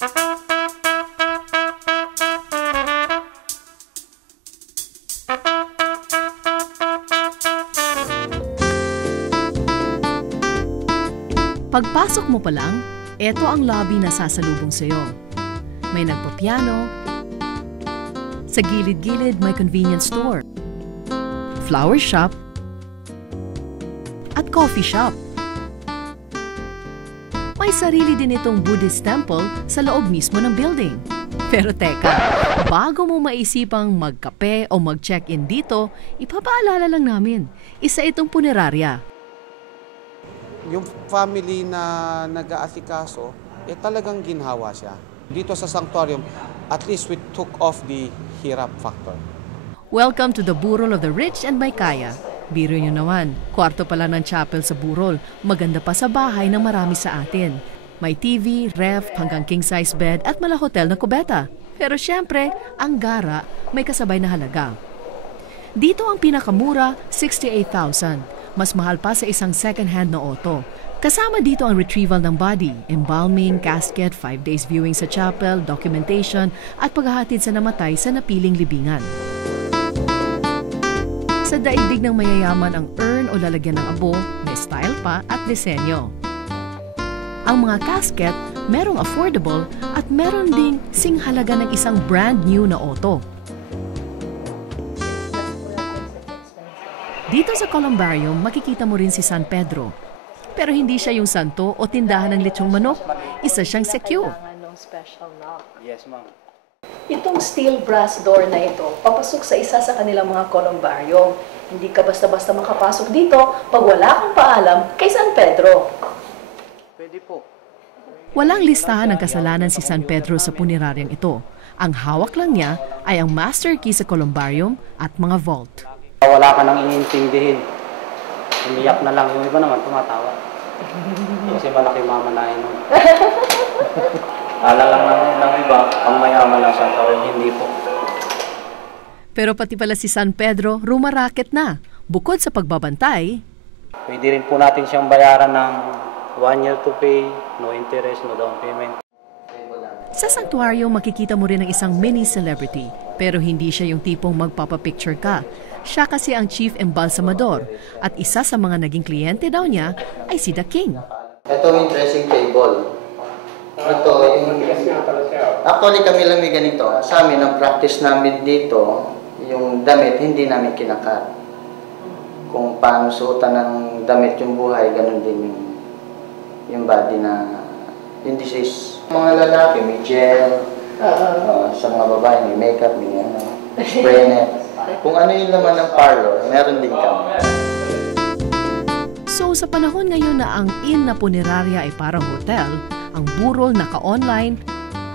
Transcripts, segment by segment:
Pagpasok mo pa lang, eto ang lobby na sasalubong sa'yo. May nagpapiano, sa gilid-gilid may convenience store, flower shop, at coffee shop. May sarili din itong Buddhist temple sa loob mismo ng building. Pero teka, bago mo maisipang magkape o mag-check-in dito, ipapaalala lang namin, isa itong punerarya. Yung family na nag-aasikaso, talagang ginhawa siya. Dito sa sanctuarium, at least we took off the hirap factor. Welcome to the Burol of the Rich and May Kaya. Biro nyo naman, kwarto pala ng chapel sa Burol. Maganda pa sa bahay ng marami sa atin. May TV, ref, hanggang king-size bed at mala hotel na kubeta. Pero syempre, ang gara may kasabay na halaga. Dito ang pinakamura, 68,000. Mas mahal pa sa isang second-hand na auto. Kasama dito ang retrieval ng body, embalming, casket, 5 days viewing sa chapel, documentation, at paghahatid sa namatay sa napiling libingan. Sa daigdig ng mayayaman ang urn o lalagyan ng abo, may style pa at disenyo. Ang mga casket, merong affordable at meron ding singhalaga ng isang brand new na auto. Dito sa Columbarium, makikita mo rin si San Pedro. Pero hindi siya yung santo o tindahan ng lechong manok. Isa siyang secure. Yes, ma'am. Itong steel brass door na ito, papasok sa isa sa kanilang mga columbarium. Hindi ka basta-basta makapasok dito pag wala kang paalam kay San Pedro. Pwede po. Walang listahan ng kasalanan si San Pedro sa puneraryang ito. Ang hawak lang niya ay ang master key sa columbarium at mga vault. Wala ka nang iniintindihin. Umiyak na lang. Yung iba naman tumatawa. Kasi malaki mamanahin nun. Ala lang ng iba, ang mayaman lang siya. Hindi po. Pero pati pala si San Pedro, rumaraket na. Bukod sa pagbabantay, pwede rin po natin siyang bayaran ng 1 year to pay, no interest, no down payment. Sa sanctuario, makikita mo rin ang isang mini celebrity. Pero hindi siya yung tipong magpapapicture ka. Siya kasi ang chief embalsamador at isa sa mga naging kliyente daw niya ay si The King. Ito yung dressing table. Ito yung... Actually kami lang may ganito. Sa amin, ang practice namin dito, yung damit hindi namin kinakat. Kung paano suotan ng damit yung buhay, ganun din yung body na yung disease. Mga lalaki, may gel. Sa mga babae, may makeup, may spray net. Kung ano yung laman ng parlor, meron din kami. So sa panahon ngayon na ang inn na punerarya ay parang hotel, ang burol naka-online,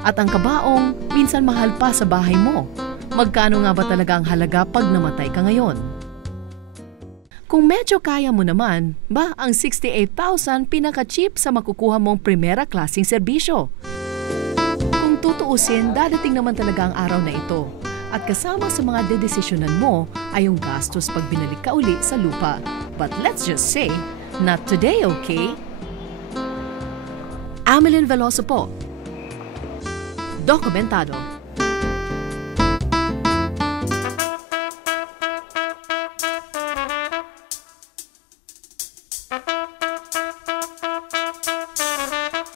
at ang kabaong minsan mahal pa sa bahay mo, magkano nga ba talaga ang halaga pag namatay ka ngayon? Kung medyo kaya mo naman, ang 68,000 pinaka-cheap sa makukuha mong primera klaseng serbisyo? Kung tutuusin, dadating naman talaga ang araw na ito. At kasama sa mga dedesisyonan mo ay yung gastos pag binalik ka uli sa lupa. But let's just say, not today, okay? Amelin Veloso po. Dokumentado.